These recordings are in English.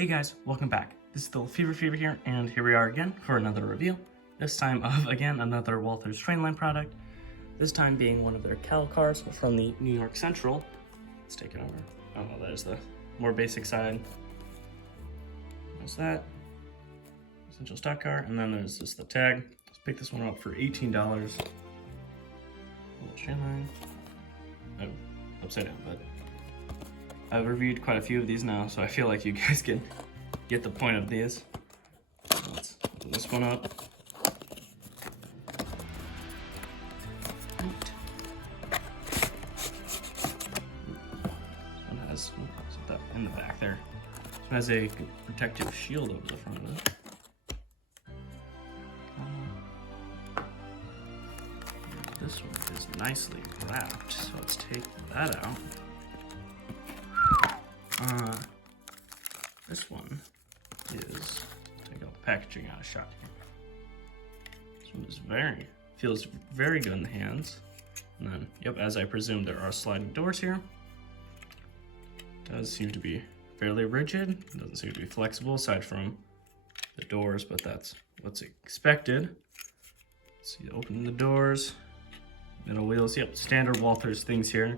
Hey guys, welcome back. This is the Fever here, and here we are again for another review. This time of, again, another Walthers Trainline product. This time being one of their cattle cars from the New York Central. Let's take it over. Oh, well, there's the more basic side. There's that. Essential stock car, and then there's just the tag. Let's pick this one up for $18. Walthers Trainline. Oh, upside down, but I've reviewed quite a few of these now, so I feel like you guys can get the point of these. So let's open this one up. This one has in the back there. This one has a protective shield over the front of it. This one is nicely wrapped, so let's take that out. This one is, take all the packaging out of shot here. This one is feels very good in the hands. And then, yep, as I presumed, there are sliding doors here. Does seem to be fairly rigid. It doesn't seem to be flexible aside from the doors, but that's what's expected. Let's see, open the doors, middle wheels, yep, standard Walthers things here.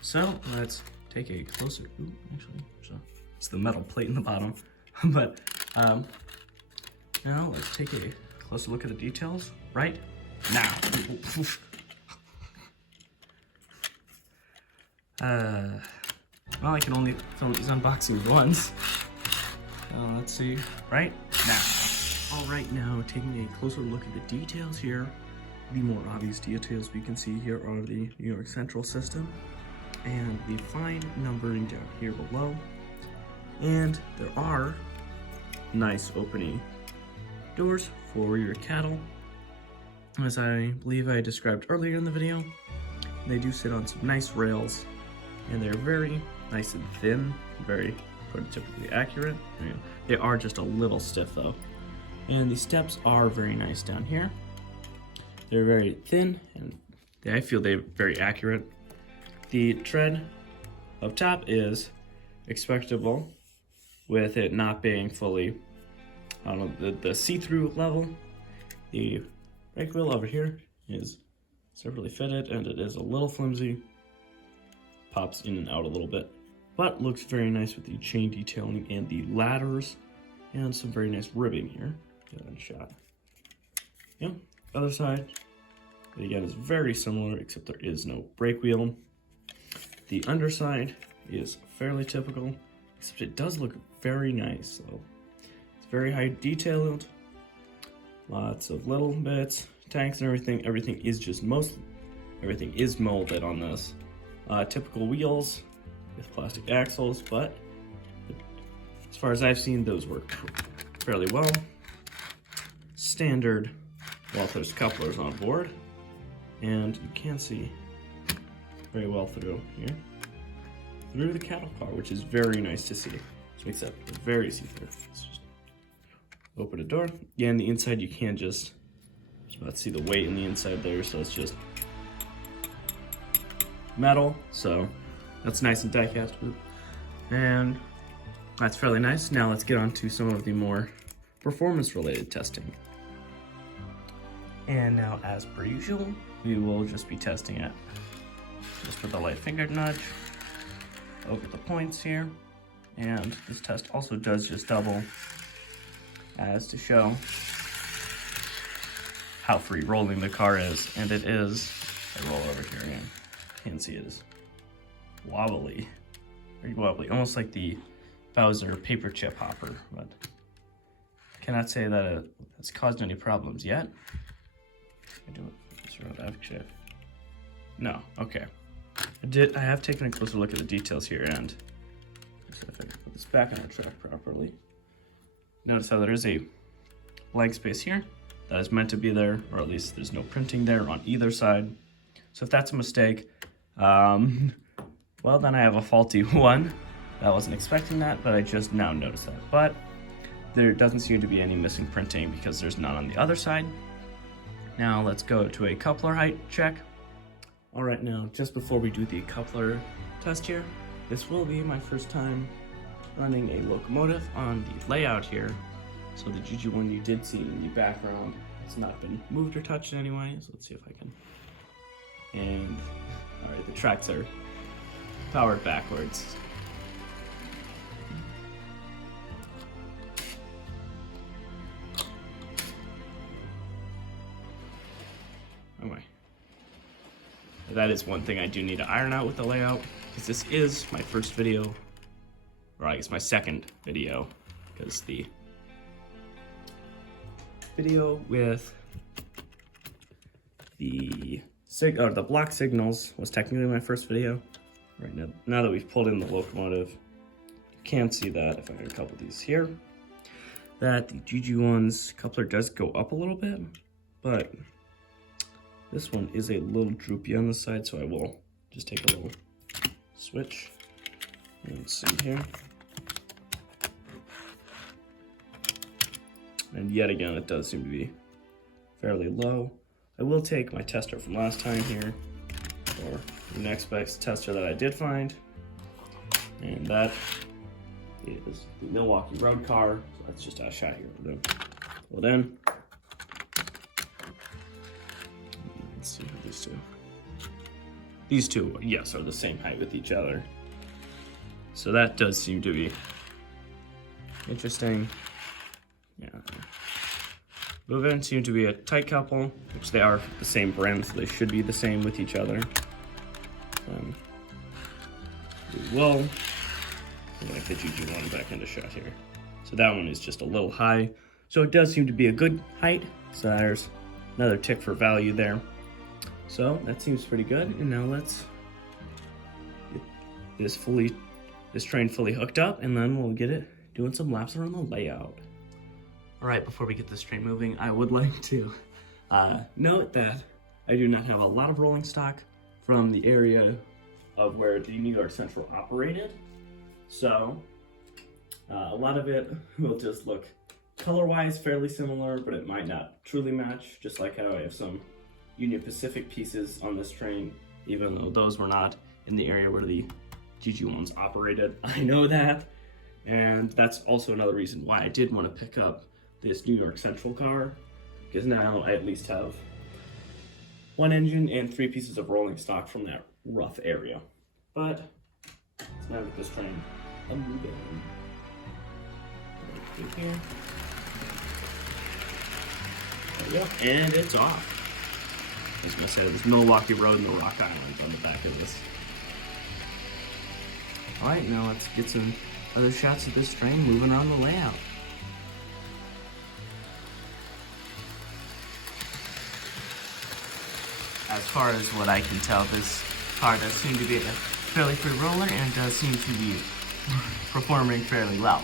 So let's take a closer, actually, it's the metal plate in the bottom. But now let's take a closer look at the details right now. Well, I can only film these unboxings once. Let's see, right now. All right, now taking a closer look at the details here. The more obvious details we can see here are the New York Central system and the fine numbering down here below. And there are nice opening doors for your cattle. As I believe I described earlier in the video, they do sit on some nice rails, and they're very nice and thin, very prototypically accurate. I mean, they are just a little stiff though. And the steps are very nice down here. They're very thin, and I feel they're very accurate. The tread up top is expectable, with it not being fully, I don't know, the see-through level. The brake wheel over here is separately fitted, and it is a little flimsy. Pops in and out a little bit, but looks very nice with the chain detailing and the ladders, and some very nice ribbing here. Get that in a shot. Yeah, other side, but again, is very similar, except there is no brake wheel. The underside is fairly typical, except it does look very nice. So it's very high detailed, lots of little bits, tanks and everything. Everything is molded on this. Typical wheels with plastic axles, but as far as I've seen, those work fairly well. Standard Walthers couplers on board, and you can see very well through here, through the cattle car, which is very nice to see. Which makes that very see-through. Let's just open a door. Yeah, and the inside you can just about see the weight in the inside there, so it's just metal, so that's nice and die-cast. And that's fairly nice. Now let's get on to some of the more performance-related testing. And now, as per usual, we will just be testing it just with a light finger nudge over the points here. And this test also does just double as to show how free rolling the car is. And it is, I roll over here again, you can see it is wobbly, very wobbly, almost like the Bowser paper chip hopper, but cannot say that it has caused any problems yet. I do it this road, actually. No, okay. I have taken a closer look at the details here, and if I can put this back on the track properly, notice how there is a blank space here that is meant to be there, or at least there's no printing there on either side. So if that's a mistake, well, then I have a faulty one. I wasn't expecting that, but I just now noticed that. But there doesn't seem to be any missing printing because there's none on the other side. Now let's go to a coupler height check. All right, now just before we do the coupler test here, this will be my first time running a locomotive on the layout here. So the GG1 you did see in the background has not been moved or touched in any way. So let's see if I can. And all right, the tracks are powered backwards. Anyway, that is one thing I do need to iron out with the layout, because this is my first video, or I guess my second video, because the video with the block signals was technically my first video. Right now that we've pulled in the locomotive, you can see that if I can couple these here, that the GG1's coupler does go up a little bit, but this one is a little droopy on the side, so I will just take a little switch and see here. And yet again, it does seem to be fairly low. I will take my tester from last time here, or the next best tester that I did find, and that is the Milwaukee Road car. So let's just shot here with them. Pull it in. Let's see who these two. These two, yes, are the same height with each other. So that does seem to be interesting. Yeah. Move-in seem to be a tight couple, which they are the same brand, so they should be the same with each other. We will get the GG1 back into shot here. So that one is just a little high. So it does seem to be a good height. So there's another tick for value there. So that seems pretty good. And now let's get this train fully hooked up, and then we'll get it doing some laps around the layout. All right, before we get this train moving, I would like to note that I do not have a lot of rolling stock from the area of where the New York Central operated. So a lot of it will just look color-wise fairly similar, but it might not truly match, just like how I have some Union Pacific pieces on this train, even though those were not in the area where the GG1s operated. I know that, and that's also another reason why I did want to pick up this New York Central car, because now I at least have one engine and 3 pieces of rolling stock from that rough area. But let's now get this train moving. Here. There we go, and it's off. I was gonna say there's Milwaukee Road and the Rock Island on the back of this. All right, now let's get some other shots of this train moving around the layout. As far as what I can tell, this car does seem to be a fairly free roller and does seem to be performing fairly well.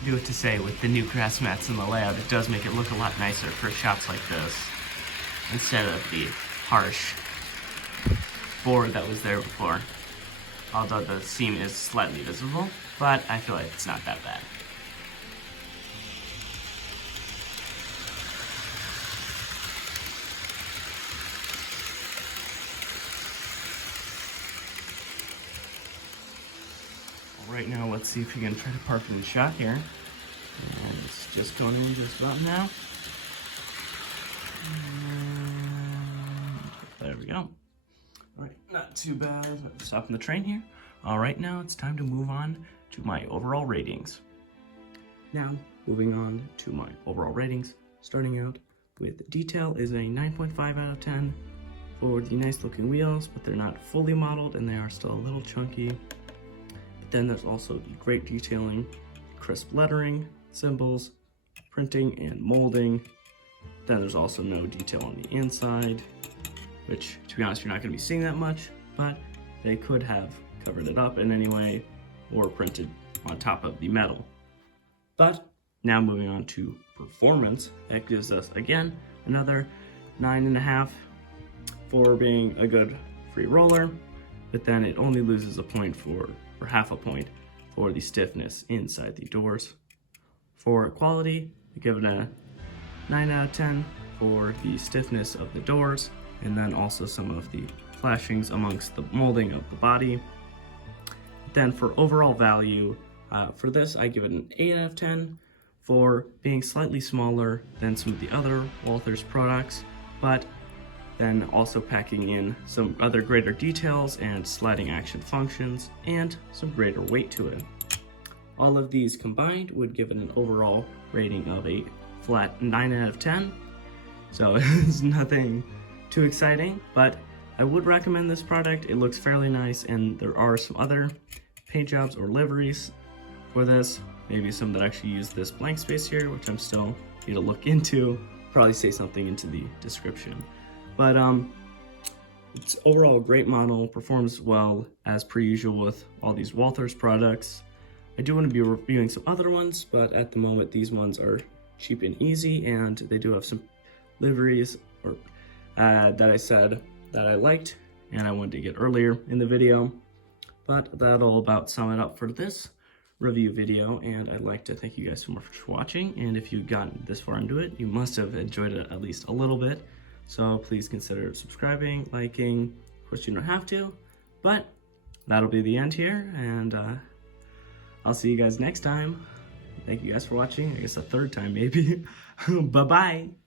I do have to say, with the new grass mats in the layout, it does make it look a lot nicer for shots like this, instead of the harsh board that was there before. Although the seam is slightly visible, but I feel like it's not that bad. Right now, let's see if we can try to park in the shot here. And it's just going in just about now. There we go. All right, not too bad. Stopping the train here. All right, now it's time to move on to my overall ratings. Now, moving on to my overall ratings, starting out with detail is a 9.5 out of 10 for the nice looking wheels, but they're not fully modeled and they are still a little chunky. Then there's also the great detailing, crisp lettering, symbols, printing, and molding. Then there's also no detail on the inside, which, to be honest, you're not going to be seeing that much, but they could have covered it up in any way or printed on top of the metal. But now moving on to performance, that gives us, again, another 9.5 for being a good free roller, but then it only loses a point or half a point for the stiffness inside the doors. For quality, we give it a 9 out of 10 for the stiffness of the doors, and then also some of the flashings amongst the molding of the body. then for overall value, for this, I give it an 8 out of 10 for being slightly smaller than some of the other Walthers products, but then also packing in some other greater details and sliding action functions and some greater weight to it. All of these combined would give it an overall rating of a flat 9 out of 10. So it's nothing too exciting, but I would recommend this product. It looks fairly nice, and there are some other paint jobs or liveries for this. Maybe some that actually use this blank space here, which I'm still need to look into. Probably say something into the description. But it's overall a great model, performs well as per usual with all these Walthers products. I do want to be reviewing some other ones, but at the moment these ones are cheap and easy, and they do have some liveries or that I said that I liked and I wanted to get earlier in the video. But that'll about sum it up for this review video, and I'd like to thank you guys so much for watching. And if you've gotten this far into it, you must have enjoyed it at least a little bit. So please consider subscribing, liking. Of course, you don't have to, but that'll be the end here, and I'll see you guys next time. Thank you guys for watching. I guess a third time maybe. Bye-bye.